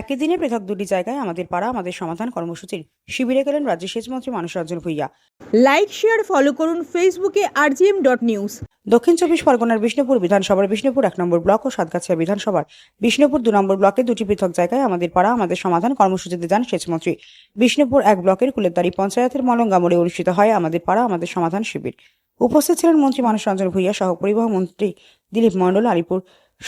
একই দিনে পৃথক দুটি জায়গায় আমাদের পাড়া আমাদের সমাধান কর্মসূচির শিবিরে গেলেন রাজ্যের সেচমন্ত্রী Manas Ranjan Bhunia. Like share follow করুন ফেসবুকে আরজিএম ডট নিউজ দক্ষিণ চব্বিশ পরগনার বিষ্ণুপুর বিধানসভার বিষ্ণুপুর এক নম্বর ব্লক ও সাতগাছিয়া বিধানসভার বিষ্ণুপুর দু নম্বর ব্লকে দুটি পৃথক জায়গায় আমাদের পাড়া আমাদের সমাধান কর্মসূচিতে যান সেচমন্ত্রী। বিষ্ণুপুর এক ব্লকের কুলেরদারি পঞ্চায়েতের মলঙ্গা মোড়ে অনুষ্ঠিত হয় আমাদের পাড়া আমাদের সমাধান শিবির। উপস্থিত ছিলেন মন্ত্রী মানুষ রঞ্জন ভূঁইয়া সহ পরিবহন মন্ত্রী দিলীপ মণ্ডল আলিপুর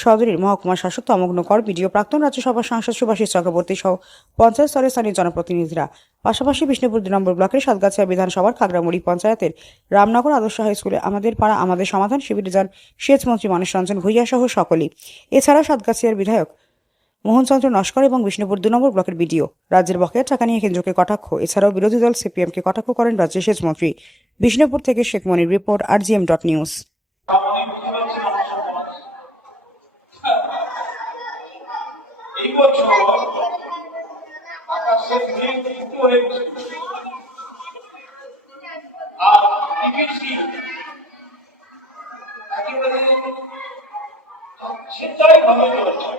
সদরের মহকুমা শাসক তমগ্ন কর, বিডিও প্রাক্তন রাজ্যসভার সাংসদ সুভাষিস চক্রবর্তী সহ পঞ্চায়েত স্তরের স্থানীয় জনপ্রতিনিধিরা। পাশাপাশি বিষ্ণুপুর দুই নম্বর ব্লকের সাতগাছিয়া বিধানসভার খাগড়ামুড়ি পঞ্চায়েতের রামনগর আদর্শ হাই স্কুলে আমাদের পাড়া, আমাদের সমাধান শিবিরে যান সেচমন্ত্রী মানুষ রঞ্জন ভূঁইয়া সহ সকলেই। এছাড়া সাতগাছিয়ার বিধায়ক মোহনচন্দ্র নস্কর এবং বিষ্ণুপুর দু নম্বর ব্লকের বিডিও রাজ্যের বকেয়া টাকা নিয়ে কেন্দ্রকে কটাক্ষ। এছাড়াও বিরোধী দল সিপিএমকে কটাক্ষ করেন রাজ্যের সেচমন্ত্রী। বিষ্ণুপুর থেকে Sheikh Monir report, RGM dot news. এই বছর আকাশের মেঘ বিদেশি সেটাই ভাবে চলেছে।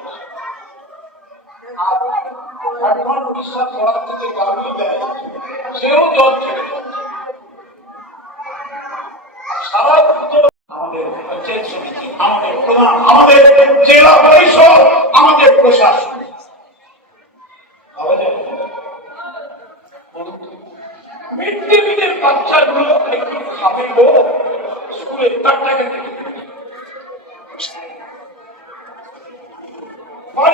আর প্রধান আমাদের জেলা পরিষদ আমাদের প্রশাসন আমাদের মিড ডে মিলের বাচ্চাগুলো একটু খাবে গো স্কুলে তার টাকা থেকে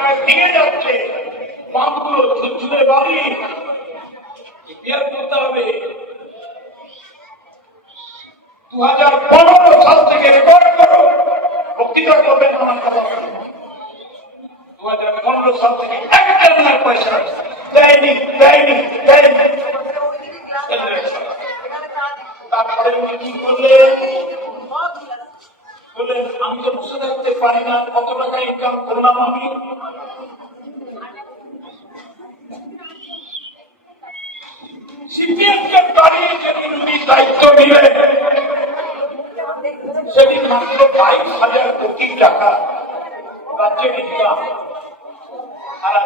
ঢেউর ধাক্কায় যাচ্ছে। বাঁধগুলো ঝুরঝুরে বাড়ি। রিপেয়ার করতে হবে। দু হাজার পনেরো সাল থেকে রেকর্ড করো। বক্তৃতা করবেন আমার কথা। দু হাজার পনেরো সাল থেকে একটা দিনের পয়সা। দেয়নি দেয়নি দেয়নি। তারপরে উনি কি করলেন? বললেন আমি তো বসে থাকতে পারি না, কত টাকা ইনকাম করলাম আমি? আর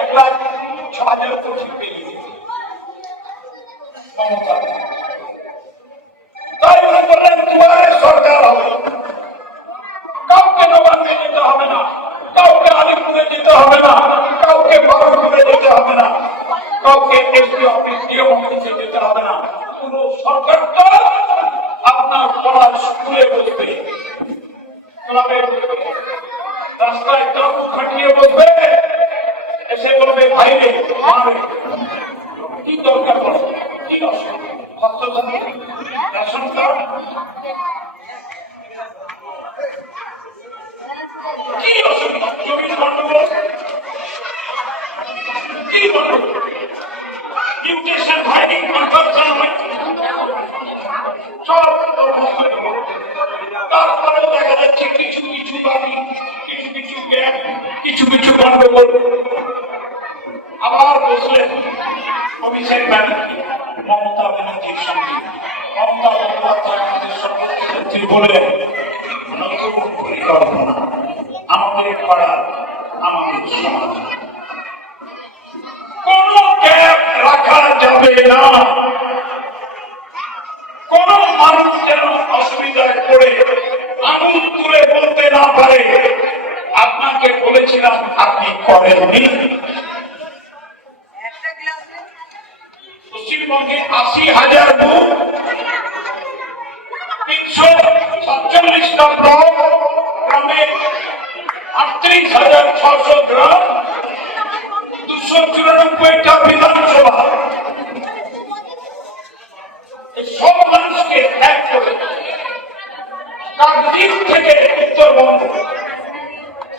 এক লাখ ছ হাজার কোটি তাই উনি বললেন সরকার হবে কাউকে নবান্নে যেতে হবে না কাউকে আলিপুরে যেতে হবে না বারোপুরে যেতে হবে না কাউকে এসপি আপনার পড়ার স্কুলে বসবে ক্লাবে রাস্তায় চাকু খাটিয়ে বসবে এসে বলবে বাইরে মারে কি দরকার পড়ে কি অসুবিধা রেশন কার্ড কি অসুবিধা জমির গন্ডগোল কি গন্ডগোল মিউটেশন হয়নি কনভার্সন হয়নি সব তো বুঝতে হবে। তারপরেও দেখা যাচ্ছে কিছু কিছু বাড়ি কিছু কিছু গ্যাপ কিছু কিছু গন্ডগোল আবার বসলেন অভিষেক ব্যানার্জি মমতা ব্যানার্জির সঙ্গে মমতা বন্দ্যোপাধ্যায় আমাদের বলেন নতুন পরিকল্পনা আমাদের পাড়া আমাদের সমাজ কোন রাখা যাবে না করেননি। পশ্চিমবঙ্গে আশি হাজার বুথ তিনশো সাতচল্লিশটা ব্লক গ্রামে আটত্রিশ হাজার ছশো গ্রাম দুশো চুরানব্বইটা বিধানসভা। সব মানুষকে এক করে। কাকদ্বীপ থেকে উত্তরবঙ্গ।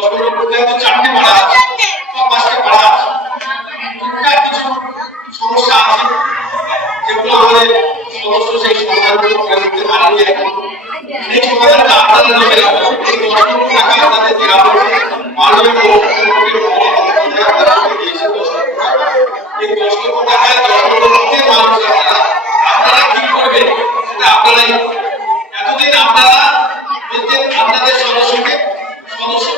দশ বুথে হয়তো চারটে পাড়া বা পাঁচটা পাড়া টুকটাক কিছু সমস্যা আছে যেগুলো আমাদের সদস্য সেই সমাধানগুলো করে দিতে পারেনি এখন এই সমাধানটা আপনাদের রাখব এই দশ লক্ষ টাকা আপনাদের দেওয়া হয়েছে মাননীয় মুখ্যমন্ত্রীর মানুষ আপনারা আপনাদের সদস্যকে সদস্যা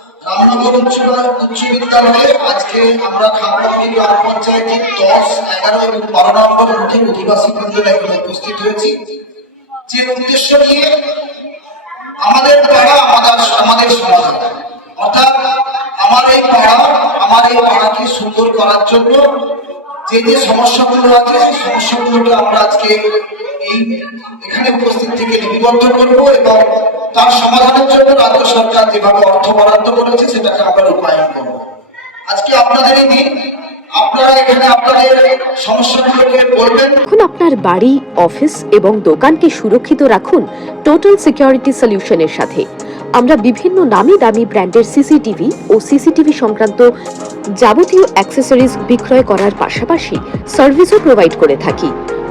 রামনগর উচ্চ উচ্চ বিদ্যালয়ে। আজকে আমরা খাগড়াপুরি গ্রাম পঞ্চায়েতের দশ, এগারো এবং বারো নম্বর বুথে অধিবাসী উপস্থিত হয়েছি। যে উদ্দেশ্য নিয়ে আমাদের পাড়া আমাদের আমাদের সমাধান অর্থাৎ আমার এই আমার এই পাড়াকে সুন্দর করার জন্য যে যে সমস্যাগুলো আছে, সেই সমস্যাগুলোকে আমরা আজকে এই এখানে উপস্থিত থেকে লিপিবদ্ধ করব এবং তার সমাধানের জন্য রাজ্য সরকার যেভাবে অর্থ বরাদ্দ করেছে, সেটাকে আমরা রূপায়ণ করব। আজকে আপনাদের এই দিন, আপনারা এখানে আপনাদের সমস্যাগুলোকে বলবেন। এখন আপনার বাড়ি, অফিস এবং দোকানকে সুরক্ষিত রাখুন টোটাল সিকিউরিটি সলিউশনের সাথে। আমরা বিভিন্ন নামি দামি ব্র্যান্ডের সিসিটিভি ও সিসিটিভি সংক্রান্ত যাবতীয় অ্যাক্সেসরিজ বিক্রয় করার পাশাপাশি সার্ভিসও প্রোভাইড করে থাকি।